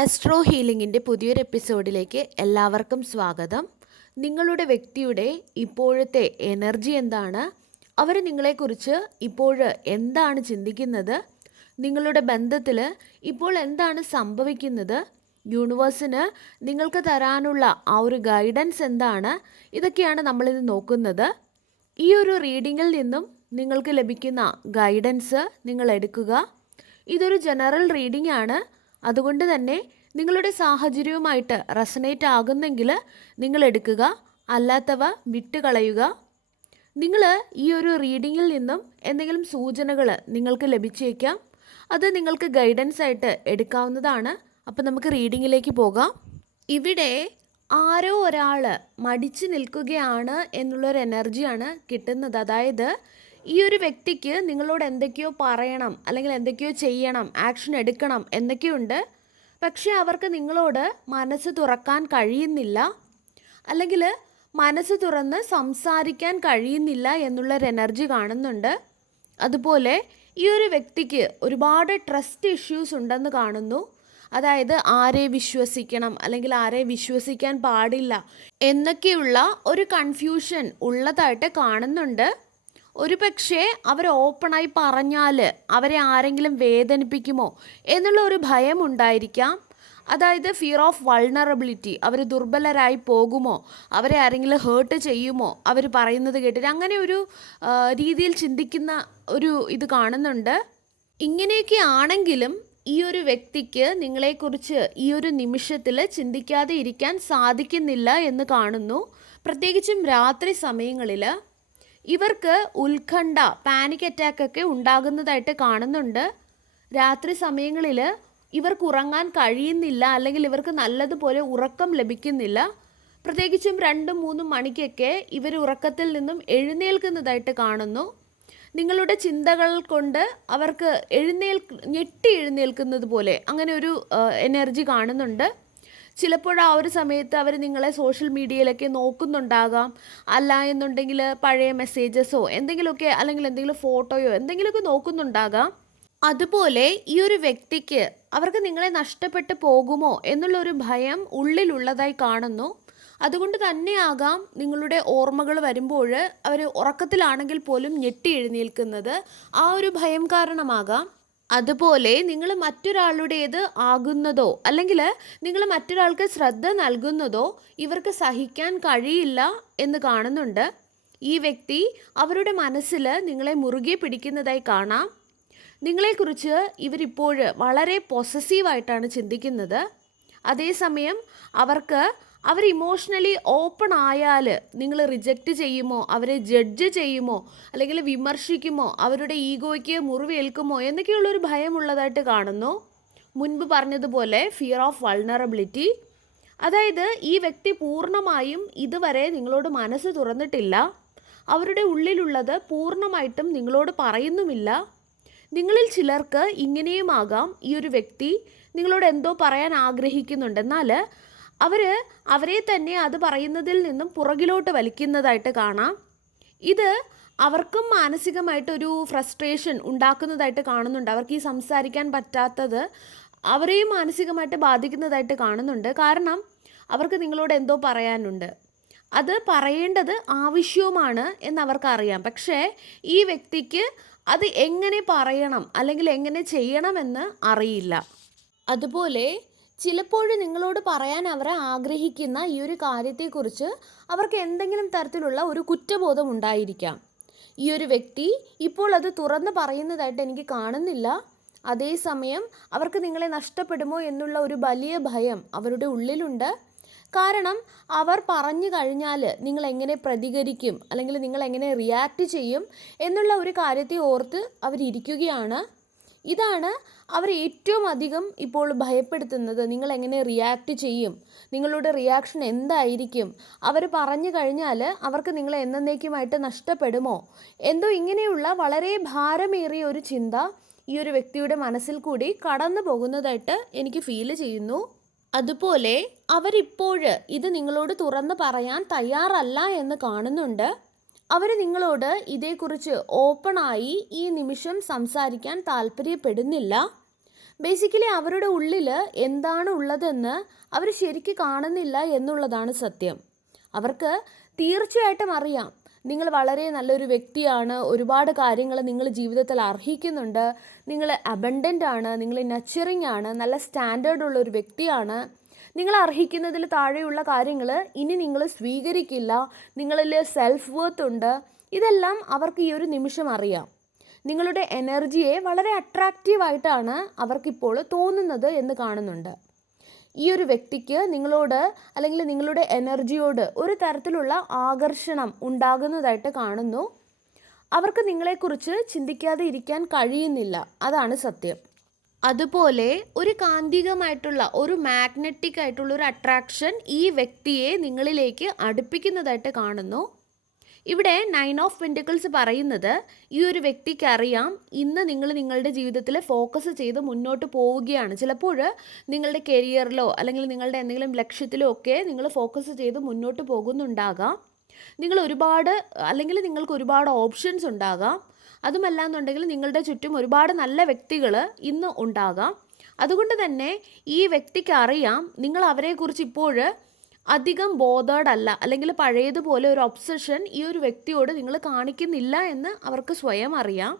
Astro ഹീലിംഗിന്റെ പുതിയൊരു എപ്പിസോഡിലേക്ക് എല്ലാവർക്കും സ്വാഗതം. നിങ്ങളുടെ വ്യക്തിയുടെ ഇപ്പോഴത്തെ എനർജി എന്താണ്? അവർ നിങ്ങളെക്കുറിച്ച് ഇപ്പോൾ എന്താണ് ചിന്തിക്കുന്നത്? നിങ്ങളുടെ ബന്ധത്തിൽ ഇപ്പോൾ എന്താണ് സംഭവിക്കുന്നത്? യൂണിവേഴ്സിന് നിങ്ങൾക്ക് തരാനുള്ള ആ ഒരു ഗൈഡൻസ് എന്താണ്? ഇതൊക്കെയാണ് നമ്മളിത് നോക്കുന്നത്. ഈ ഒരു റീഡിങ്ങിൽ നിന്നും നിങ്ങൾക്ക് ലഭിക്കുന്ന ഗൈഡൻസ് നിങ്ങൾ എടുക്കുക. ഇതൊരു ജനറൽ റീഡിംഗ് ആണ് അതുകൊണ്ട് തന്നെ നിങ്ങളുടെ സാഹചര്യവുമായിട്ട് റെസനേറ്റ് ആകുന്നെങ്കിൽ നിങ്ങൾ എടുക്കുക അല്ലാത്തവ വിട്ടുകളയുക നിങ്ങൾ ഈ ഒരു റീഡിങ്ങിൽ നിന്നും എന്തെങ്കിലും സൂചനകൾ നിങ്ങൾക്ക് ലഭിച്ചേക്കാം. അത് നിങ്ങൾക്ക് ഗൈഡൻസ് ആയിട്ട് എടുക്കാവുന്നതാണ്. അപ്പോൾ നമുക്ക് റീഡിങ്ങിലേക്ക് പോകാം. ഇവിടെ ആരോ ഒരാൾ മടിച്ചു നിൽക്കുകയാണ് എന്നുള്ളൊരു എനർജിയാണ് കിട്ടുന്നത്. അതായത് ഈ ഒരു വ്യക്തിക്ക് നിങ്ങളോട് എന്തൊക്കെയോ പറയണം അല്ലെങ്കിൽ എന്തൊക്കെയോ ചെയ്യണം ആക്ഷൻ എടുക്കണം എന്നൊക്കെയുണ്ട്. പക്ഷേ അവർക്ക് നിങ്ങളോട് മനസ്സ് തുറക്കാൻ കഴിയുന്നില്ല. അല്ലെങ്കിൽ മനസ്സ് തുറന്ന് സംസാരിക്കാൻ കഴിയുന്നില്ല എന്നുള്ളൊരു എനർജി കാണുന്നുണ്ട്. അതുപോലെ ഈ ഒരു വ്യക്തിക്ക് ഒരുപാട് ട്രസ്റ്റ് ഇഷ്യൂസ് ഉണ്ടെന്ന് കാണുന്നു. അതായത് ആരെ വിശ്വസിക്കണം അല്ലെങ്കിൽ ആരെ വിശ്വസിക്കാൻ പാടില്ല എന്നൊക്കെയുള്ള ഒരു കൺഫ്യൂഷൻ ഉള്ളതായിട്ട് കാണുന്നുണ്ട്. ഒരു പക്ഷേ അവർ ഓപ്പണായി പറഞ്ഞാൽ അവരെ ആരെങ്കിലും വേദനിപ്പിക്കുമോ എന്നുള്ള ഒരു ഭയം ഉണ്ടായിരിക്കാം. അതായത് ഫിയർ ഓഫ് വൾണറബിലിറ്റി അവർ ദുർബലരായി പോകുമോ? അവരെ ആരെങ്കിലും ഹേർട്ട് ചെയ്യുമോ? അവർ പറയുന്നത് കേട്ടിട്ട് അങ്ങനെ ഒരു രീതിയിൽ ചിന്തിക്കുന്ന ഒരു ഇത് കാണുന്നുണ്ട്. ഇങ്ങനെയൊക്കെ ആണെങ്കിലും ഈ ഒരു വ്യക്തിക്ക് നിങ്ങളെക്കുറിച്ച് ഈ ഒരു നിമിഷത്തിൽ ചിന്തിക്കാതെ ഇരിക്കാൻ സാധിക്കുന്നില്ല എന്ന് കാണുന്നു. പ്രത്യേകിച്ചും രാത്രി സമയങ്ങളിൽ ഇവർക്ക് ഉത്കണ്ഠ പാനിക് അറ്റാക്ക് ഒക്കെ ഉണ്ടാകുന്നതായിട്ട് കാണുന്നുണ്ട്. രാത്രി സമയങ്ങളിൽ ഇവർക്ക് ഉറങ്ങാൻ കഴിയുന്നില്ല അല്ലെങ്കിൽ ഇവർക്ക് നല്ലതുപോലെ ഉറക്കം ലഭിക്കുന്നില്ല. പ്രത്യേകിച്ചും രണ്ടും മൂന്നും മണിക്കൊക്കെ ഇവർ ഉറക്കത്തിൽ നിന്നും എഴുന്നേൽക്കുന്നതായിട്ട് കാണുന്നു. നിങ്ങളുടെ ചിന്തകൾ കൊണ്ട് അവർക്ക് എഴുന്നേൽ ഞെട്ടി എഴുന്നേൽക്കുന്നത് പോലെ അങ്ങനെ ഒരു എനർജി കാണുന്നുണ്ട്. ചിലപ്പോൾ ആ ഒരു സമയത്ത് അവർ നിങ്ങളെ സോഷ്യൽ മീഡിയയിലൊക്കെ നോക്കുന്നുണ്ടാകാം. അല്ല എന്നുണ്ടെങ്കിൽ പഴയ മെസ്സേജസോ എന്തെങ്കിലുമൊക്കെ അല്ലെങ്കിൽ എന്തെങ്കിലും ഫോട്ടോയോ എന്തെങ്കിലുമൊക്കെ നോക്കുന്നുണ്ടാകാം. അതുപോലെ ഈ ഒരു വ്യക്തിക്ക് അവർക്ക് നിങ്ങളെ നഷ്ടപ്പെട്ടു പോകുമോ എന്നുള്ളൊരു ഭയം ഉള്ളിലുള്ളതായി കാണുന്നു. അതുകൊണ്ട് തന്നെയാകാം നിങ്ങളുടെ ഓർമ്മകൾ വരുമ്പോൾ അവർ ഉറക്കത്തിലാണെങ്കിൽ പോലും ഞെട്ടി എഴുന്നേൽക്കുന്നത്. ആ ഒരു ഭയം കാരണമാകാം. അതുപോലെ നിങ്ങൾ മറ്റൊരാളുടേത് ആകുന്നതോ അല്ലെങ്കിൽ നിങ്ങൾ മറ്റൊരാൾക്ക് ശ്രദ്ധ നൽകുന്നതോ ഇവർക്ക് സഹിക്കാൻ കഴിയില്ല എന്ന് കാണുന്നുണ്ട്. ഈ വ്യക്തി അവരുടെ മനസ്സിൽ നിങ്ങളെ മുറുകെ പിടിക്കുന്നതായി കാണാം. നിങ്ങളെക്കുറിച്ച് ഇവരിപ്പോൾ വളരെ പൊസസീവായിട്ടാണ് ചിന്തിക്കുന്നത്. അതേസമയം അവർക്ക് അവർ ഇമോഷണലി ഓപ്പൺ ആയാൽ നിങ്ങൾ റിജക്റ്റ് ചെയ്യുമോ? അവരെ ജഡ്ജ് ചെയ്യുമോ? അല്ലെങ്കിൽ വിമർശിക്കുമോ? അവരുടെ ഈഗോയ്ക്ക് മുറിവേൽക്കുമോ? എന്നൊക്കെയുള്ളൊരു ഭയമുള്ളതായിട്ട് കാണുന്നു. മുൻപ് പറഞ്ഞതുപോലെ ഫിയർ ഓഫ് വൾണറബിലിറ്റി അതായത് ഈ വ്യക്തി പൂർണമായും ഇതുവരെ നിങ്ങളോട് മനസ്സ് തുറന്നിട്ടില്ല. അവരുടെ ഉള്ളിലുള്ളത് പൂർണമായിട്ടും നിങ്ങളോട് പറയുന്നുമില്ല. നിങ്ങളിൽ ചിലർക്ക് ഇങ്ങനെയുമാകാം. ഈ ഒരു വ്യക്തി നിങ്ങളോട് എന്തോ പറയാൻ ആഗ്രഹിക്കുന്നുണ്ട്. എന്നാൽ അവർ അവരെ തന്നെ അത് പറയുന്നതിൽ നിന്നും പുറകിലോട്ട് വലിക്കുന്നതായിട്ട് കാണാം. ഇത് അവർക്കും മാനസികമായിട്ടൊരു ഫ്രസ്ട്രേഷൻ ഉണ്ടാക്കുന്നതായിട്ട് കാണുന്നുണ്ട്. അവർക്ക് ഈ സംസാരിക്കാൻ പറ്റാത്തത് അവരെയും മാനസികമായിട്ട് ബാധിക്കുന്നതായിട്ട് കാണുന്നുണ്ട്. കാരണം അവർക്ക് നിങ്ങളോട് എന്തോ പറയാനുണ്ട്. അത് പറയേണ്ടത് ആവശ്യവുമാണ് എന്ന് അവർക്കറിയാം. പക്ഷേ ഈ വ്യക്തിക്ക് അത് എങ്ങനെ പറയണം അല്ലെങ്കിൽ എങ്ങനെ ചെയ്യണമെന്ന് അറിയില്ല. അതുപോലെ ചിലപ്പോഴും നിങ്ങളോട് പറയാൻ അവരെ ആഗ്രഹിക്കുന്ന ഈ ഒരു കാര്യത്തെക്കുറിച്ച് അവർക്ക് എന്തെങ്കിലും തരത്തിലുള്ള ഒരു കുറ്റബോധം ഉണ്ടായിരിക്കാം. ഈ ഒരു വ്യക്തി ഇപ്പോൾ അത് തുറന്ന് പറയുന്നതായിട്ട് എനിക്ക് കാണുന്നില്ല. അതേസമയം അവർക്ക് നിങ്ങളെ നഷ്ടപ്പെടുമോ എന്നുള്ള ഒരു വലിയ ഭയം അവരുടെ ഉള്ളിലുണ്ട്. കാരണം അവർ പറഞ്ഞു കഴിഞ്ഞാൽ നിങ്ങൾ എങ്ങനെ പ്രതികരിക്കും അല്ലെങ്കിൽ നിങ്ങൾ എങ്ങനെ റിയാക്ട് ചെയ്യും എന്നുള്ള ഒരു കാര്യത്തെ ഓർത്ത് അവരിയ്ക്കുകയാണ്. ഇതാണ് അവർ ഏറ്റവും അധികം ഇപ്പോൾ ഭയപ്പെടുത്തുന്നത്. നിങ്ങൾ എങ്ങനെ റിയാക്ട് ചെയ്യും? നിങ്ങളുടെ റിയാക്ഷൻ എന്തായിരിക്കും? അവർ പറഞ്ഞു കഴിഞ്ഞാൽ അവർക്ക് നിങ്ങളെ എന്നേക്കുമായിട്ട് നഷ്ടപ്പെടുമോ? എന്തോ ഇങ്ങനെയുള്ള വളരെ ഭാരമേറിയ ഒരു ചിന്ത ഈ ഒരു വ്യക്തിയുടെ മനസ്സിൽ കൂടി കടന്നു പോകുന്നതായിട്ട് എനിക്ക് ഫീൽ ചെയ്യുന്നു. അതുപോലെ അവരിപ്പോൾ ഇത് നിങ്ങളോട് തുറന്ന് പറയാൻ തയ്യാറല്ല എന്ന് കാണുന്നുണ്ട്. അവർ നിങ്ങളോട് ഇതേക്കുറിച്ച് ഓപ്പണായി ഈ നിമിഷം സംസാരിക്കാൻ താല്പര്യപ്പെടുന്നില്ല. ബേസിക്കലി അവരുടെ ഉള്ളിൽ എന്താണ് ഉള്ളതെന്ന് അവർ ശരിക്ക് കാണുന്നില്ല എന്നുള്ളതാണ് സത്യം. അവർക്ക് തീർച്ചയായിട്ടും അറിയാം. നിങ്ങൾ വളരെ നല്ലൊരു വ്യക്തിയാണ്. ഒരുപാട് കാര്യങ്ങൾ നിങ്ങൾ ജീവിതത്തിൽ അർഹിക്കുന്നുണ്ട്. നിങ്ങൾ അബണ്ടന്റ് ആണ്. നിങ്ങൾ നച്ചറിങ് ആണ്. നല്ല സ്റ്റാൻഡേർഡ് ഉള്ള ഒരു വ്യക്തിയാണ്. നിങ്ങൾ അർഹിക്കുന്നതിൽ താഴെയുള്ള കാര്യങ്ങൾ ഇനി നിങ്ങൾ സ്വീകരിക്കില്ല നിങ്ങളിൽ സെൽഫ് വർത്ത് ഉണ്ട് ഇതെല്ലാം അവർക്ക് ഈ ഒരു നിമിഷം അറിയാം. നിങ്ങളുടെ എനർജിയെ വളരെ അട്രാക്റ്റീവായിട്ടാണ് അവർക്കിപ്പോൾ തോന്നുന്നത് എന്ന് കാണുന്നുണ്ട്. ഈ ഒരു വ്യക്തിക്ക് നിങ്ങളോട് അല്ലെങ്കിൽ നിങ്ങളുടെ എനർജിയോട് ഒരു തരത്തിലുള്ള ആകർഷണം ഉണ്ടാകുന്നതായിട്ട് കാണുന്നു. അവർക്ക് നിങ്ങളെക്കുറിച്ച് ചിന്തിക്കാതെ ഇരിക്കാൻ കഴിയുന്നില്ല. അതാണ് സത്യം. അതുപോലെ ഒരു കാന്തികമായിട്ടുള്ള ഒരു മാഗ്നറ്റിക് ആയിട്ടുള്ള ഒരു അട്രാക്ഷൻ ഈ വ്യക്തിയെ നിങ്ങളിലേക്ക് അടുപ്പിക്കുന്നതായിട്ട് കാണുന്നു. ഇവിടെ നയൻ ഓഫ് വെന്റിക്കിൾസ് പറയുന്നത് ഈ ഒരു വ്യക്തിക്ക് അറിയാം ഇന്ന് നിങ്ങൾ നിങ്ങളുടെ ജീവിതത്തിൽ ഫോക്കസ് ചെയ്ത് മുന്നോട്ട് പോവുകയാണ്. ചിലപ്പോൾ നിങ്ങളുടെ കരിയറിലോ അല്ലെങ്കിൽ നിങ്ങളുടെ എന്തെങ്കിലും ലക്ഷ്യത്തിലോ ഒക്കെ നിങ്ങൾ ഫോക്കസ് ചെയ്ത് മുന്നോട്ട് പോകുന്നുണ്ടാകാം. നിങ്ങൾ ഒരുപാട് അല്ലെങ്കിൽ നിങ്ങൾക്ക് ഒരുപാട് ഓപ്ഷൻസ് ഉണ്ടാകാം. അതുമല്ല എന്നുണ്ടെങ്കിൽ നിങ്ങളുടെ ചുറ്റും ഒരുപാട് നല്ല വ്യക്തികൾ ഇന്ന് ഉണ്ടാകാം. അതുകൊണ്ട് തന്നെ ഈ വ്യക്തിക്ക് അറിയാം നിങ്ങൾ അവരെക്കുറിച്ച് ഇപ്പോൾ അധികം ബോധേഡ് അല്ല അല്ലെങ്കിൽ പഴയതുപോലെ ഒരു ഒബ്സഷൻ ഈ ഒരു വ്യക്തിയോട് നിങ്ങൾ കാണിക്കുന്നില്ല എന്ന് അവർക്ക് സ്വയം അറിയാം.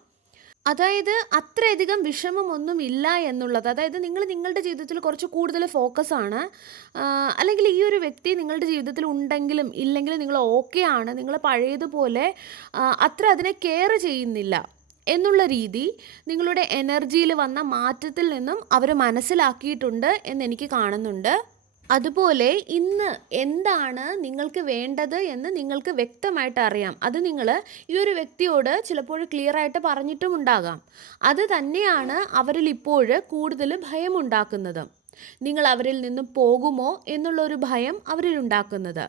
അതായത് അത്രയധികം വിഷമമൊന്നും ഇല്ല എന്നുള്ളത്. അതായത് നിങ്ങൾ നിങ്ങളുടെ ജീവിതത്തിൽ കുറച്ച് കൂടുതൽ ഫോക്കസ് ആണ്. അല്ലെങ്കിൽ ഈ ഒരു വ്യക്തി നിങ്ങളുടെ ജീവിതത്തിൽ ഉണ്ടെങ്കിലും ഇല്ലെങ്കിലും നിങ്ങൾ ഓക്കെ ആണ്. നിങ്ങൾ പഴയതുപോലെ അത്ര അതിനെ കെയർ ചെയ്യുന്നില്ല എന്നുള്ള രീതി നിങ്ങളുടെ എനർജിയിൽ വന്ന മാറ്റത്തിൽ നിന്നും അവർ മനസ്സിലാക്കിയിട്ടുണ്ട് എന്ന് എനിക്ക് കാണുന്നുണ്ട്. അതുപോലെ ഇന്ന് എന്താണ് നിങ്ങൾക്ക് വേണ്ടത് എന്ന് നിങ്ങൾക്ക് വ്യക്തമായിട്ട് അറിയാം. അത് നിങ്ങൾ ഈ ഒരു വ്യക്തിയോട് ചിലപ്പോൾ ക്ലിയർ ആയിട്ട് പറഞ്ഞിട്ടും ഉണ്ടാകാം. അത് തന്നെയാണ് അവരിൽ ഇപ്പോൾ കൂടുതൽ ഭയമുണ്ടാക്കുന്നത് നിങ്ങൾ അവരിൽ നിന്നും പോകുമോ എന്നുള്ള ഒരു ഭയം അവരിൽ ഉണ്ടാക്കുന്നത്.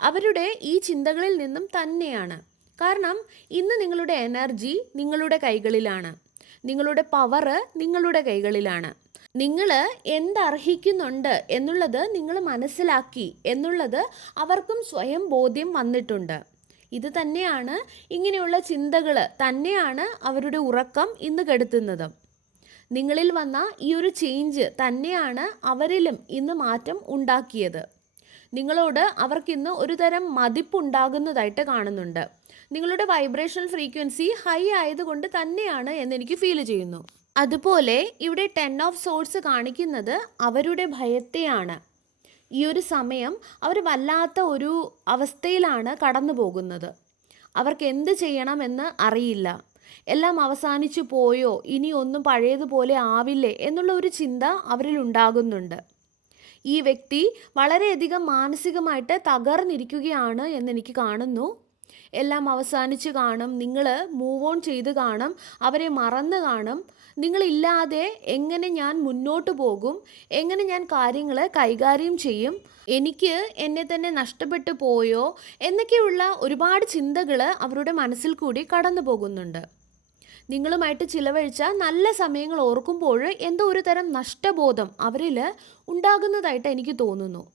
അവരുടെ ഈ ചിന്തകളിൽ നിന്നും തന്നെയാണ്. കാരണം ഇന്ന് നിങ്ങളുടെ എനർജി നിങ്ങളുടെ കൈകളിലാണ്. നിങ്ങളുടെ പവറ് നിങ്ങളുടെ കൈകളിലാണ്. നിങ്ങൾ എന്തർഹിക്കുന്നുണ്ട് എന്നുള്ളത് നിങ്ങൾ മനസ്സിലാക്കി എന്നുള്ളത് അവർക്കും സ്വയം ബോധ്യം വന്നിട്ടുണ്ട്. ഇത് തന്നെയാണ് ഇങ്ങനെയുള്ള ചിന്തകൾ തന്നെയാണ് അവരുടെ ഉറക്കം ഇന്ന് കെടുത്തുന്നത്. നിങ്ങളിൽ വന്ന ഈ ഒരു ചേഞ്ച് തന്നെയാണ് അവരിലും ഇന്ന് മാറ്റം ഉണ്ടാക്കിയത്. നിങ്ങളോട് അവർക്കിന്ന് ഒരു തരം മതിപ്പുണ്ടാകുന്നതായിട്ട് കാണുന്നുണ്ട്. നിങ്ങളുടെ വൈബ്രേഷൻ ഫ്രീക്വൻസി ഹൈ ആയതുകൊണ്ട് തന്നെയാണ് എന്നെനിക്ക് ഫീൽ ചെയ്യുന്നു. അതുപോലെ ഇവിടെ ടെൻ ഓഫ് സോഴ്സ് കാണിക്കുന്നത് അവരുടെ ഭയത്തെയാണ്. ഈ ഒരു സമയം അവർ വല്ലാത്ത ഒരു അവസ്ഥയിലാണ് കടന്നു പോകുന്നത്. അവർക്ക് എന്ത് ചെയ്യണമെന്ന് അറിയില്ല. എല്ലാം അവസാനിച്ചു പോയോ ഇനി ഒന്നും പഴയതുപോലെ ആവില്ലേ എന്നുള്ള ഒരു ചിന്ത അവരിൽ ഉണ്ടാകുന്നുണ്ട്. ഈ വ്യക്തി വളരെയധികം മാനസികമായിട്ട് തകർന്നിരിക്കുകയാണ് എന്നെനിക്ക് കാണുന്നു. എല്ലാം അവസാനിച്ച് കാണും. നിങ്ങൾ മൂവ് ഓൺ ചെയ്ത് കാണും. അവരെ മറന്ന് കാണും. നിങ്ങളില്ലാതെ എങ്ങനെ ഞാൻ മുന്നോട്ട് പോകും? എങ്ങനെ ഞാൻ കാര്യങ്ങൾ കൈകാര്യം ചെയ്യും? എനിക്ക് എന്നെ തന്നെ നഷ്ടപ്പെട്ടു പോയോ? എന്നൊക്കെയുള്ള ഒരുപാട് ചിന്തകൾ അവരുടെ മനസ്സിൽ കൂടി കടന്നു പോകുന്നുണ്ട്. നിങ്ങളുമായിട്ട് ചിലവഴിച്ച നല്ല സമയങ്ങൾ ഓർക്കുമ്പോൾ എന്തോ ഒരു തരം നഷ്ടബോധം അവരിൽ ഉണ്ടാകുന്നതായിട്ട് എനിക്ക് തോന്നുന്നു.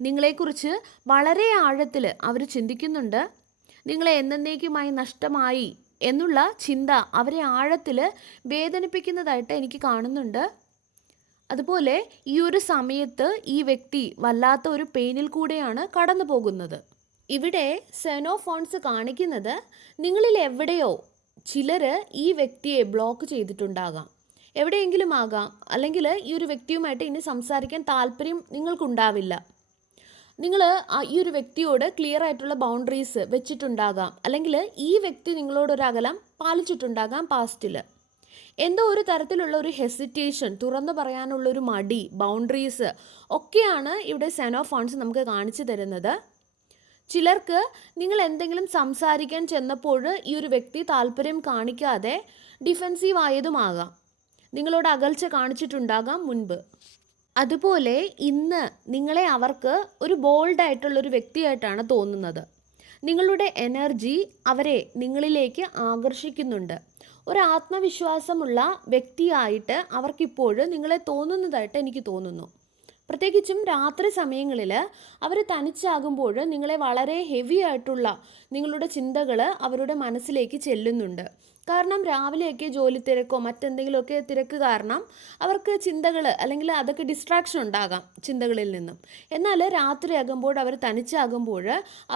നിങ്ങളെക്കുറിച്ച് വളരെ ആഴത്തിൽ അവർ ചിന്തിക്കുന്നുണ്ട്. നിങ്ങളെ എന്നേക്കുമായി നഷ്ടമായി എന്നുള്ള ചിന്ത അവരെ ആഴത്തിൽ വേദനിപ്പിക്കുന്നതായിട്ട് എനിക്ക് കാണുന്നുണ്ട്. അതുപോലെ ഈ ഒരു സമയത്ത് ഈ വ്യക്തി വല്ലാത്ത ഒരു പെയിനിൽ കൂടെയാണ് കടന്നു പോകുന്നത്. ഇവിടെ സെനോഫോൺസ് കാണിക്കുന്നത് നിങ്ങളിൽ എവിടെയോ ചിലർ ഈ വ്യക്തിയെ ബ്ലോക്ക് ചെയ്തിട്ടുണ്ടാകാം. എവിടെയെങ്കിലും ആകാം. അല്ലെങ്കിൽ ഈ ഒരു വ്യക്തിയുമായിട്ട് ഇനി സംസാരിക്കാൻ താല്പര്യം നിങ്ങൾക്കുണ്ടാവില്ല. നിങ്ങൾ ഈ ഒരു വ്യക്തിയോട് ക്ലിയർ ആയിട്ടുള്ള ബൗണ്ടറീസ് വെച്ചിട്ടുണ്ടാകാം. അല്ലെങ്കിൽ ഈ വ്യക്തി നിങ്ങളോടൊരു അകലം പാലിച്ചിട്ടുണ്ടാകാം പാസ്റ്റിൽ എന്തോ ഒരു തരത്തിലുള്ള ഒരു ഹെസിറ്റേഷൻ തുറന്നു പറയാനുള്ള ഒരു മടി ബൗണ്ടറീസ് ഒക്കെയാണ് ഇവിടെ സെനോഫോൺസ് നമുക്ക് കാണിച്ചു തരുന്നത്. ചിലർക്ക് നിങ്ങൾ എന്തെങ്കിലും സംസാരിക്കാൻ ചെന്നപ്പോൾ ഈ ഒരു വ്യക്തി താല്പര്യം കാണിക്കാതെ ഡിഫെൻസീവ് ആയതുമാകാം. നിങ്ങളോട് അകൽച്ച കാണിച്ചിട്ടുണ്ടാകാം മുൻപ്. അതുപോലെ ഇന്ന് നിങ്ങളെ അവർക്ക് ഒരു ബോൾഡായിട്ടുള്ളൊരു വ്യക്തിയായിട്ടാണ് തോന്നുന്നത്. നിങ്ങളുടെ എനർജി അവരെ നിങ്ങളിലേക്ക് ആകർഷിക്കുന്നുണ്ട്. ഒരു ആത്മവിശ്വാസമുള്ള വ്യക്തിയായിട്ട് അവർക്കിപ്പോഴും നിങ്ങളെ തോന്നുന്നതായിട്ട് എനിക്ക് തോന്നുന്നു. പ്രത്യേകിച്ചും രാത്രി സമയങ്ങളിൽ അവർ തനിച്ചാകുമ്പോൾ നിങ്ങളെ വളരെ ഹെവി ആയിട്ടുള്ള നിങ്ങളുടെ ചിന്തകൾ അവരുടെ മനസ്സിലേക്ക് ചെല്ലുന്നുണ്ട്. കാരണം രാവിലെയൊക്കെ ജോലി തിരക്കോ മറ്റെന്തെങ്കിലുമൊക്കെ തിരക്ക് കാരണം അവർക്ക് ചിന്തകൾ അല്ലെങ്കിൽ അതൊക്കെ ഡിസ്ട്രാക്ഷൻ ഉണ്ടാകാം ചിന്തകളിൽ നിന്നും. എന്നാൽ രാത്രിയാകുമ്പോൾ അവർ തനിച്ചാകുമ്പോൾ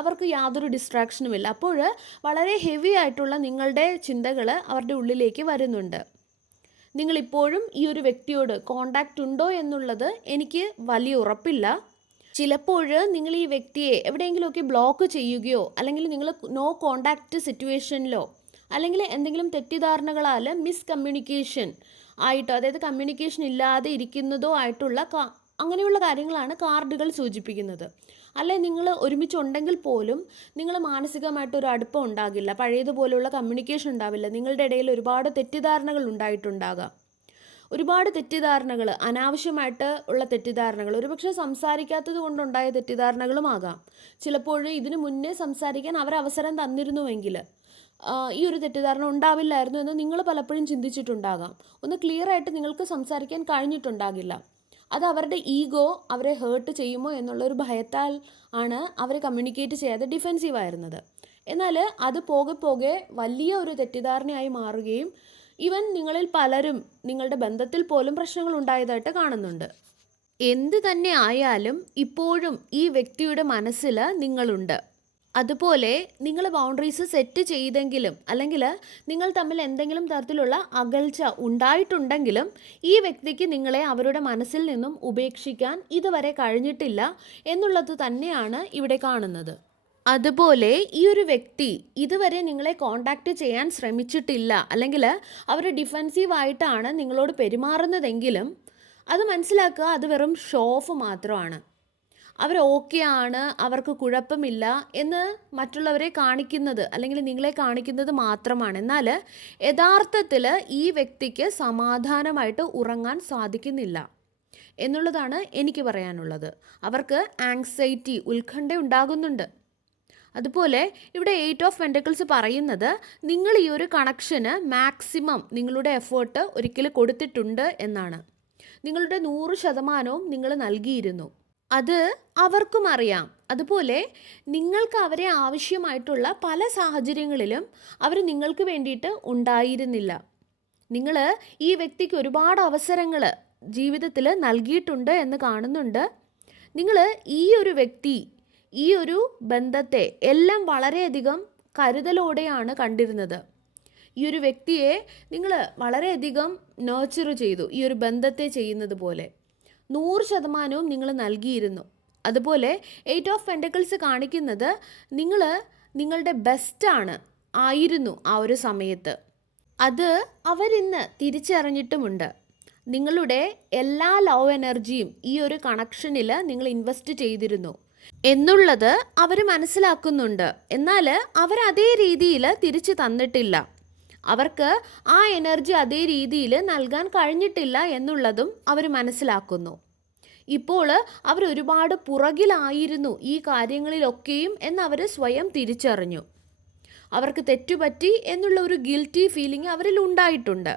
അവർക്ക് യാതൊരു ഡിസ്ട്രാക്ഷനുമില്ല അപ്പോൾ വളരെ ഹെവി ആയിട്ടുള്ള നിങ്ങളുടെ ചിന്തകൾ അവരുടെ ഉള്ളിലേക്ക് വരുന്നുണ്ട്. നിങ്ങളിപ്പോഴും ഈ ഒരു വ്യക്തിയോട് കോണ്ടാക്റ്റ് ഉണ്ടോ എന്നുള്ളത് എനിക്ക് വലിയ ഉറപ്പില്ല. ചിലപ്പോൾ നിങ്ങൾ ഈ വ്യക്തിയെ എവിടെയെങ്കിലുമൊക്കെ ബ്ലോക്ക് ചെയ്യുകയോ അല്ലെങ്കിൽ നിങ്ങൾ നോ കോണ്ടാക്റ്റ് സിറ്റുവേഷനിലോ അല്ലെങ്കിൽ എന്തെങ്കിലും തെറ്റിദ്ധാരണകളാൽ മിസ് കമ്മ്യൂണിക്കേഷൻ ആയിട്ടോ അതായത് കമ്മ്യൂണിക്കേഷൻ ഇല്ലാതെ ഇരിക്കുന്നതോ ആയിട്ടുള്ള അങ്ങനെയുള്ള കാര്യങ്ങളാണ് കാർഡുകൾ സൂചിപ്പിക്കുന്നത്. അല്ലെ നിങ്ങൾ ഒരുമിച്ചുണ്ടെങ്കിൽ പോലും നിങ്ങൾ മാനസികമായിട്ട് ഒരു അടുപ്പം ഉണ്ടാകില്ല പഴയതുപോലെയുള്ള കമ്മ്യൂണിക്കേഷൻ ഉണ്ടാവില്ല നിങ്ങളുടെ ഇടയിൽ ഒരുപാട് തെറ്റിദ്ധാരണകൾ ഉണ്ടായിട്ടുണ്ടാകാം. ഒരുപാട് തെറ്റിദ്ധാരണകൾ അനാവശ്യമായിട്ട് ഉള്ള തെറ്റിദ്ധാരണകൾ ഒരുപക്ഷെ സംസാരിക്കാത്തത് കൊണ്ടുണ്ടായ തെറ്റിദ്ധാരണകളുമാകാം ചിലപ്പോൾ ഇതിനു മുന്നേ സംസാരിക്കാൻ അവർ അവസരം തന്നിരുന്നുവെങ്കിൽ ഈ ഒരു തെറ്റിദ്ധാരണ ഉണ്ടാവില്ലായിരുന്നു എന്ന് നിങ്ങൾ പലപ്പോഴും ചിന്തിച്ചിട്ടുണ്ടാകാം. ഒന്ന് ക്ലിയർ ആയിട്ട് നിങ്ങൾക്ക് സംസാരിക്കാൻ കഴിഞ്ഞിട്ടുണ്ടാകില്ല. അത് അവരുടെ ഈഗോ അവരെ ഹേർട്ട് ചെയ്യുമോ എന്നുള്ളൊരു ഭയത്താൽ ആണ് അവർ കമ്മ്യൂണിക്കേറ്റ് ചെയ്യാതെ ഡിഫെൻസീവ് ആയിരുന്നത്. എന്നാൽ അത് പോകെ പോകെ വലിയ ഒരു തെറ്റിദ്ധാരണയായി മാറുകയും ഇവൻ നിങ്ങളിൽ പലരും നിങ്ങളുടെ ബന്ധത്തിൽ പോലും പ്രശ്നങ്ങൾ ഉണ്ടായതായിട്ട് കാണുന്നുണ്ട്. എന്ത് തന്നെ ആയാലും ഇപ്പോഴും ഈ വ്യക്തിയുടെ മനസ്സിൽ നിങ്ങളുണ്ട്. അതുപോലെ നിങ്ങൾ ബൗണ്ടറീസ് സെറ്റ് ചെയ്തെങ്കിലും അല്ലെങ്കിൽ നിങ്ങൾ തമ്മിൽ എന്തെങ്കിലും തരത്തിലുള്ള അകൽച്ച ഉണ്ടായിട്ടുണ്ടെങ്കിലും ഈ വ്യക്തിക്ക് നിങ്ങളെ അവരുടെ മനസ്സിൽ നിന്നും ഉപേക്ഷിക്കാൻ ഇതുവരെ കഴിഞ്ഞിട്ടില്ല എന്നുള്ളത് തന്നെയാണ് ഇവിടെ കാണുന്നത്. അതുപോലെ ഈ ഒരു വ്യക്തി ഇതുവരെ നിങ്ങളെ കോണ്ടാക്ട് ചെയ്യാൻ ശ്രമിച്ചിട്ടില്ല അല്ലെങ്കിൽ അവർ ഡിഫെൻസീവായിട്ടാണ് നിങ്ങളോട് പെരുമാറുന്നതെങ്കിലും അത് മനസ്സിലാക്കുക അത് വെറും ഷോ ഓഫ് മാത്രമാണ്. അവർ ഓക്കെ ആണ് അവർക്ക് കുഴപ്പമില്ല എന്ന് മറ്റുള്ളവരെ കാണിക്കുന്നത് അല്ലെങ്കിൽ നിങ്ങളെ കാണിക്കുന്നത് മാത്രമാണ്. എന്നാൽ യഥാർത്ഥത്തിൽ ഈ വ്യക്തിക്ക് സമാധാനമായിട്ട് ഉറങ്ങാൻ സാധിക്കുന്നില്ല എന്നുള്ളതാണ് എനിക്ക് പറയാനുള്ളത്. അവർക്ക് ആങ്സൈറ്റി ഉത്കണ്ഠ ഉണ്ടാകുന്നുണ്ട്. അതുപോലെ ഇവിടെ എയ്റ്റ് ഓഫ് വെന്റക്കിൾസ് പറയുന്നത് നിങ്ങൾ ഈ ഒരു കണക്ഷന് മാക്സിമം നിങ്ങളുടെ എഫേർട്ട് ഒരിക്കലും കൊടുത്തിട്ടുണ്ട് എന്നാണ്. നിങ്ങളുടെ നൂറ് ശതമാനവും നിങ്ങൾ നൽകിയിരുന്നു. അത് അവർക്കും അറിയാം. അതുപോലെ നിങ്ങൾക്ക് അവരെ ആവശ്യമായിട്ടുള്ള പല സാഹചര്യങ്ങളിലും അവർ നിങ്ങൾക്ക് വേണ്ടിയിട്ട് ഉണ്ടായിരുന്നില്ല. നിങ്ങൾ ഈ വ്യക്തിക്ക് ഒരുപാട് അവസരങ്ങൾ ജീവിതത്തിൽ നൽകിയിട്ടുണ്ട് എന്ന് കാണുന്നുണ്ട്. നിങ്ങൾ ഈ ഒരു വ്യക്തി ഈ ഒരു ബന്ധത്തെ എല്ലാം വളരെയധികം കരുതലോടെയാണ് കണ്ടിരുന്നത്. ഈ ഒരു വ്യക്തിയെ നിങ്ങൾ വളരെയധികം നേർച്ചർ ചെയ്തു ഈ ഒരു ബന്ധത്തെ ചെയ്യുന്നത് പോലെ. നൂറ് ശതമാനവും നിങ്ങൾ നൽകിയിരുന്നു. അതുപോലെ എയ്റ്റ് ഓഫ് പെൻഡക്കിൾസ് കാണിക്കുന്നത് നിങ്ങൾ നിങ്ങളുടെ ബെസ്റ്റാണ് ആയിരുന്നു ആ ഒരു സമയത്ത്. അത് അവരിന്ന് തിരിച്ചറിഞ്ഞിട്ടുമുണ്ട്. നിങ്ങളുടെ എല്ലാ ലവ് എനർജിയും ഈ ഒരു കണക്ഷനിൽ നിങ്ങൾ ഇൻവെസ്റ്റ് ചെയ്തിരുന്നു. എന്നുള്ളത് അവർ മനസ്സിലാക്കുന്നുണ്ട്. എന്നാൽ അവരതേ രീതിയിൽ തിരിച്ചു തന്നിട്ടില്ല. അവർക്ക് ആ എനർജി അതേ രീതിയിൽ നൽകാൻ കഴിഞ്ഞിട്ടില്ല എന്നുള്ളതും അവർ മനസ്സിലാക്കുന്നു. ഇപ്പോൾ അവർ ഒരുപാട് പുറകിലായിരുന്നു ഈ കാര്യങ്ങളിലൊക്കെയും എന്നവർ സ്വയം തിരിച്ചറിഞ്ഞു. അവർക്ക് തെറ്റുപറ്റി എന്നുള്ള ഒരു ഗിൽറ്റി ഫീലിംഗ് അവരിൽ ഉണ്ടായിട്ടുണ്ട്.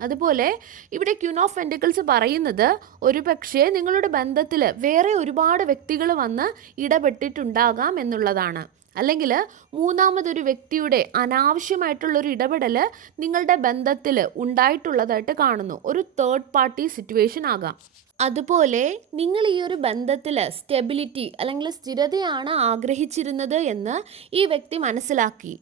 അതുപോലെ ഇവിടെ ക്യൂൻ ഓഫ് വെന്റിക്കിൾസ് പറയുന്നത് ഒരുപക്ഷെ നിങ്ങളുടെ ബന്ധത്തിൽ വേറെ ഒരുപാട് വ്യക്തികൾ വന്ന് ഇടപെട്ടിട്ടുണ്ടാകാം എന്നുള്ളതാണ്. അല്ലെങ്കിൽ മൂന്നാമതൊരു വ്യക്തിയുടെ അനാവശ്യമായിട്ടുള്ളൊരു ഇടപെടൽ നിങ്ങളുടെ ബന്ധത്തിൽ ഉണ്ടായിട്ടുള്ളതായിട്ട് കാണുന്നു. ഒരു തേർഡ് പാർട്ടി സിറ്റുവേഷൻ ആകാം. അതുപോലെ നിങ്ങൾ ഈ ഒരു ബന്ധത്തിൽ സ്റ്റെബിലിറ്റി അല്ലെങ്കിൽ സ്ഥിരതയാണ് ആഗ്രഹിച്ചിരുന്നത് എന്ന് ഈ വ്യക്തി മനസ്സിലാക്കി.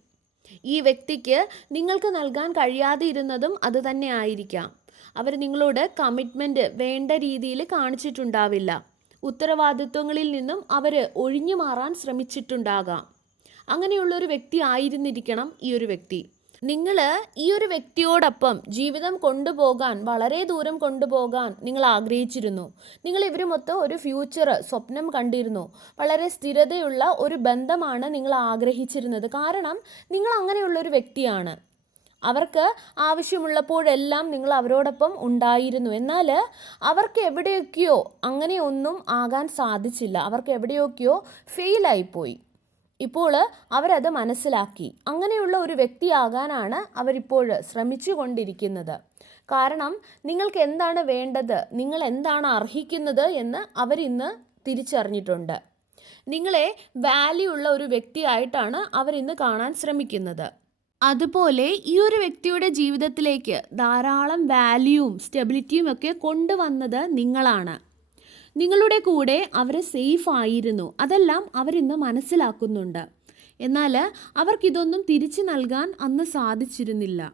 ഈ വ്യക്തിക്ക് നിങ്ങൾക്ക് നൽകാൻ കഴിയാതെ ഇരുന്നതും അത് തന്നെ ആയിരിക്കാം. അവർ നിങ്ങളോട് കമ്മിറ്റ്മെന്റ് വേണ്ട രീതിയിൽ കാണിച്ചിട്ടുണ്ടാവില്ല. ഉത്തരവാദിത്വങ്ങളിൽ നിന്നും അവർ ഒഴിഞ്ഞു മാറാൻ ശ്രമിച്ചിട്ടുണ്ടാകാം. അങ്ങനെയുള്ള ഒരു വ്യക്തി ആയിരുന്നിരിക്കണം ഈ ഒരു വ്യക്തി. നിങ്ങൾ ഈ ഒരു വ്യക്തിയോടൊപ്പം ജീവിതം കൊണ്ടുപോകാൻ വളരെ ദൂരം കൊണ്ടുപോകാൻ നിങ്ങൾ ആഗ്രഹിച്ചിരുന്നു. നിങ്ങൾ ഇവരുമൊത്ത് ഒരു ഫ്യൂച്ചർ സ്വപ്നം കണ്ടിരുന്നു. വളരെ സ്ഥിരതയുള്ള ഒരു ബന്ധമാണ് നിങ്ങൾ ആഗ്രഹിച്ചിരുന്നത്. കാരണം നിങ്ങൾ അങ്ങനെയുള്ള ഒരു വ്യക്തിയാണ്. അവർക്ക് ആവശ്യമുള്ളപ്പോഴെല്ലാം നിങ്ങൾ അവരോടൊപ്പം ഉണ്ടായിരുന്നു. എന്നാൽ അവർക്ക് എവിടെയൊക്കെയോ അങ്ങനെയൊന്നും ആകാൻ സാധിച്ചില്ല. അവർക്ക് എവിടെയൊക്കെയോ ഫെയിലായിപ്പോയി. ഇപ്പോൾ അവരത് മനസ്സിലാക്കി. അങ്ങനെയുള്ള ഒരു വ്യക്തിയാകാനാണ് അവരിപ്പോൾ ശ്രമിച്ചു കൊണ്ടിരിക്കുന്നത് കാരണം നിങ്ങൾക്ക് എന്താണ് വേണ്ടത്? നിങ്ങൾ എന്താണ് അർഹിക്കുന്നത് എന്ന് അവരിന്ന് തിരിച്ചറിഞ്ഞിട്ടുണ്ട്. നിങ്ങളെ വാല്യൂ ഉള്ള ഒരു വ്യക്തിയായിട്ടാണ് അവരിന്ന് കാണാൻ ശ്രമിക്കുന്നത്. അതുപോലെ ഈ ഒരു വ്യക്തിയുടെ ജീവിതത്തിലേക്ക് ധാരാളം വാല്യൂവും സ്റ്റെബിലിറ്റിയും ഒക്കെ കൊണ്ടുവന്നത് നിങ്ങളാണ്. നിങ്ങളുടെ കൂടെ അവർ സേഫ് ആയിരുന്നു. അതെല്ലാം അവരിന്ന് മനസ്സിലാക്കുന്നുണ്ട്. എന്നാൽ അവർക്കിതൊന്നും തിരിച്ചു നൽകാൻ അന്ന് സാധിച്ചിരുന്നില്ല.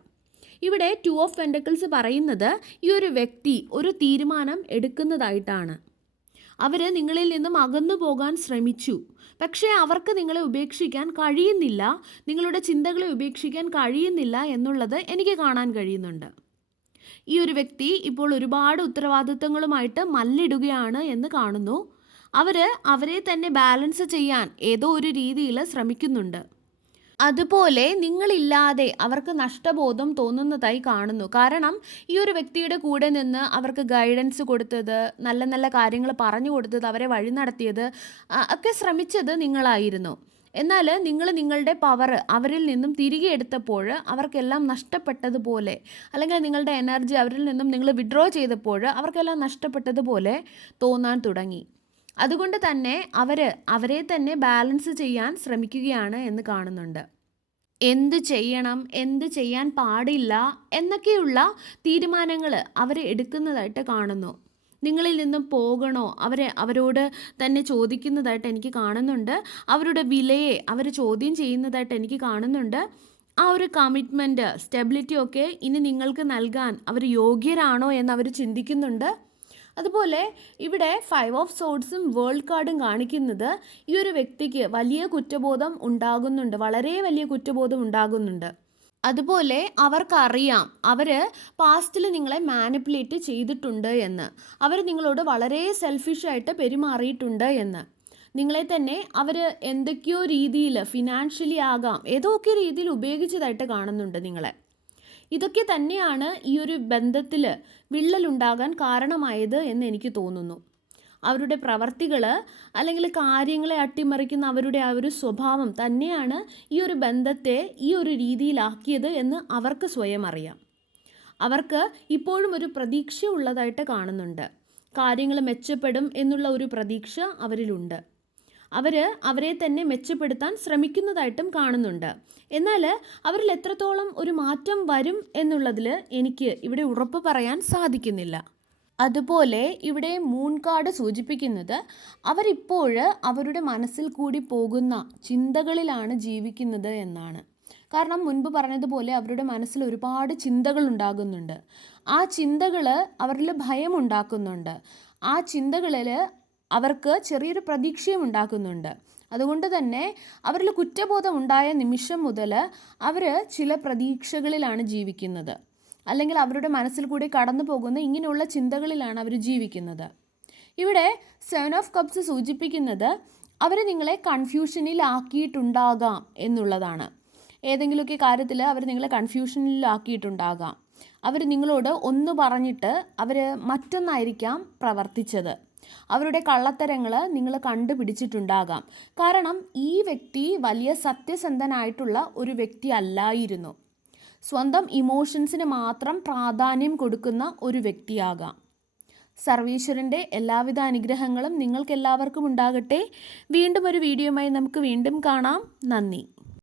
ഇവിടെ ടു ഓഫ് പെൻഡക്കിൾസ് പറയുന്നത് ഈ ഒരു വ്യക്തി ഒരു തീരുമാനം എടുക്കുന്നതായിട്ടാണ്. അവർ നിങ്ങളിൽ നിന്നും അകന്നു പോകാൻ ശ്രമിച്ചു. പക്ഷേ അവർക്ക് നിങ്ങളെ ഉപേക്ഷിക്കാൻ കഴിയുന്നില്ല. നിങ്ങളുടെ ചിന്തകളെ ഉപേക്ഷിക്കാൻ കഴിയുന്നില്ല എന്നുള്ളത് എനിക്ക് കാണാൻ കഴിയുന്നുണ്ട്. ഈ ഒരു വ്യക്തി ഇപ്പോൾ ഒരുപാട് ഉത്തരവാദിത്തങ്ങളുമായിട്ട് മല്ലിടുകയാണ് എന്ന് കാണുന്നു. അവർ അവരെ തന്നെ ബാലൻസ് ചെയ്യാൻ ഏതോ ഒരു രീതിയിൽ ശ്രമിക്കുന്നുണ്ട്. അതുപോലെ നിങ്ങളില്ലാതെ അവർക്ക് നഷ്ടബോധം തോന്നുന്നതായി കാണുന്നു. കാരണം ഈ ഒരു വ്യക്തിയുടെ കൂടെ നിന്ന് അവർക്ക് ഗൈഡൻസ് കൊടുത്തത് നല്ല നല്ല കാര്യങ്ങൾ പറഞ്ഞു കൊടുത്തത് അവരെ വഴി നടത്തിയത് ഒക്കെ ശ്രമിച്ചത് നിങ്ങളായിരുന്നു. എന്നാൽ നിങ്ങൾ നിങ്ങളുടെ പവർ അവരിൽ നിന്നും തിരികെ എടുത്തപ്പോൾ അവർക്കെല്ലാം നഷ്ടപ്പെട്ടതുപോലെ അല്ലെങ്കിൽ നിങ്ങളുടെ എനർജി അവരിൽ നിന്നും നിങ്ങൾ വിഡ്രോ ചെയ്തപ്പോൾ അവർക്കെല്ലാം നഷ്ടപ്പെട്ടതുപോലെ തോന്നാൻ തുടങ്ങി. അതുകൊണ്ട് തന്നെ അവർ അവരെ തന്നെ ബാലൻസ് ചെയ്യാൻ ശ്രമിക്കുകയാണ് എന്ന് കാണുന്നുണ്ട്. എന്ത് ചെയ്യണം എന്ത് ചെയ്യാൻ പാടില്ല എന്നൊക്കെയുള്ള തീരുമാനങ്ങൾ അവർ എടുക്കുന്നതായിട്ട് കാണുന്നു. നിങ്ങളിൽ നിന്നും പോകണോ? അവരെ അവരോട് തന്നെ ചോദിക്കുന്നതായിട്ട് എനിക്ക് കാണുന്നുണ്ട്. അവരുടെ വിലയെ അവർ ചോദ്യം ചെയ്യുന്നതായിട്ട് എനിക്ക് കാണുന്നുണ്ട്. ആ ഒരു കമ്മിറ്റ്മെന്റ് സ്റ്റെബിലിറ്റി ഒക്കെ ഇനി നിങ്ങൾക്ക് നൽകാൻ അവർ യോഗ്യരാണോ എന്ന് അവർ ചിന്തിക്കുന്നുണ്ട്. അതുപോലെ ഇവിടെ ഫൈവ് ഓഫ് സോഡ്സും വേൾഡ് കാർഡും കാണിക്കുന്നത് ഈ ഒരു വ്യക്തിക്ക് വലിയ കുറ്റബോധം ഉണ്ടാകുന്നുണ്ട്. വളരെ വലിയ കുറ്റബോധം ഉണ്ടാകുന്നുണ്ട്. അതുപോലെ അവർക്കറിയാം. അവർ പാസ്റ്റിൽ നിങ്ങളെ മാനിപ്പുലേറ്റ് ചെയ്തിട്ടുണ്ട് എന്ന്. അവർ നിങ്ങളോട് വളരെ സെൽഫിഷായിട്ട് പെരുമാറിയിട്ടുണ്ട് എന്ന്. നിങ്ങളെ തന്നെ അവർ എന്തൊക്കെയോ രീതിയിൽ ഫിനാൻഷ്യലി ആകാം ഏതൊക്കെ രീതിയിൽ ഉപയോഗിച്ചതായിട്ട് കാണുന്നുണ്ട് നിങ്ങളെ. ഇതൊക്കെ തന്നെയാണ് ഈ ഒരു ബന്ധത്തിൽ വിള്ളലുണ്ടാകാൻ കാരണമായത് എന്ന് എനിക്ക് തോന്നുന്നു. അവരുടെ പ്രവർത്തികൾ അല്ലെങ്കിൽ കാര്യങ്ങളെ അട്ടിമറിക്കുന്ന അവരുടെ ആ ഒരു സ്വഭാവം തന്നെയാണ് ഈ ഒരു ബന്ധത്തെ ഈ ഒരു രീതിയിലാക്കിയത് എന്ന് അവർക്ക് സ്വയം അറിയാം. അവർക്ക് ഇപ്പോഴും ഒരു പ്രതീക്ഷ ഉള്ളതായിട്ട് കാണുന്നുണ്ട്. കാര്യങ്ങൾ മെച്ചപ്പെടും എന്നുള്ള ഒരു പ്രതീക്ഷ അവരിലുണ്ട്. അവർ അവരെ തന്നെ മെച്ചപ്പെടുത്താൻ ശ്രമിക്കുന്നതായിട്ടും കാണുന്നുണ്ട്. എന്നാൽ അവരിൽ എത്രത്തോളം ഒരു മാറ്റം വരും എന്നുള്ളതിൽ എനിക്ക് ഇവിടെ ഉറപ്പ് പറയാൻ സാധിക്കുന്നില്ല. അതുപോലെ ഇവിടെ മൂൺ കാർഡ് സൂചിപ്പിക്കുന്നത് അവരിപ്പോൾ അവരുടെ മനസ്സിൽ കൂടി പോകുന്ന ചിന്തകളിലാണ് ജീവിക്കുന്നത് എന്നാണ്. കാരണം മുൻപ് പറഞ്ഞതുപോലെ അവരുടെ മനസ്സിൽ ഒരുപാട് ചിന്തകൾ ഉണ്ടാകുന്നുണ്ട്. ആ ചിന്തകൾ അവരിൽ ഭയം ഉണ്ടാക്കുന്നുണ്ട്. ആ ചിന്തകളിൽ അവർക്ക് ചെറിയൊരു പ്രതീക്ഷയും ഉണ്ടാക്കുന്നുണ്ട്. അതുകൊണ്ട് തന്നെ അവരിൽ കുറ്റബോധം ഉണ്ടായ നിമിഷം മുതൽ അവർ ചില പ്രതീക്ഷകളിലാണ് ജീവിക്കുന്നത്. അല്ലെങ്കിൽ അവരുടെ മനസ്സിൽ കൂടി കടന്നു പോകുന്ന ഇങ്ങനെയുള്ള ചിന്തകളിലാണ് അവർ ജീവിക്കുന്നത്. ഇവിടെ സെവൻ ഓഫ് കപ്സ് സൂചിപ്പിക്കുന്നത് അവർ നിങ്ങളെ കൺഫ്യൂഷനിലാക്കിയിട്ടുണ്ടാകാം എന്നുള്ളതാണ്. ഏതെങ്കിലുമൊക്കെ കാര്യത്തിൽ അവർ നിങ്ങളെ കൺഫ്യൂഷനിലാക്കിയിട്ടുണ്ടാകാം അവർ നിങ്ങളോട് ഒന്ന് പറഞ്ഞിട്ട് അവർ മറ്റൊന്നായിരിക്കാം പ്രവർത്തിച്ചത്. അവരുടെ കള്ളത്തരങ്ങൾ നിങ്ങൾ കണ്ടുപിടിച്ചിട്ടുണ്ടാകാം. കാരണം ഈ വ്യക്തി വലിയ സത്യസന്ധനായിട്ടുള്ള ഒരു വ്യക്തി അല്ലായിരുന്നു സ്വന്തം ഇമോഷൻസിന് മാത്രം പ്രാധാന്യം കൊടുക്കുന്ന ഒരു വ്യക്തിയാകാം. സർവീശ്വരന്റെ എല്ലാവിധ അനുഗ്രഹങ്ങളും നിങ്ങൾക്കെല്ലാവർക്കും ഉണ്ടാകട്ടെ. വീണ്ടും ഒരു വീഡിയോയുമായി നമുക്ക് വീണ്ടും കാണാം. നന്ദി.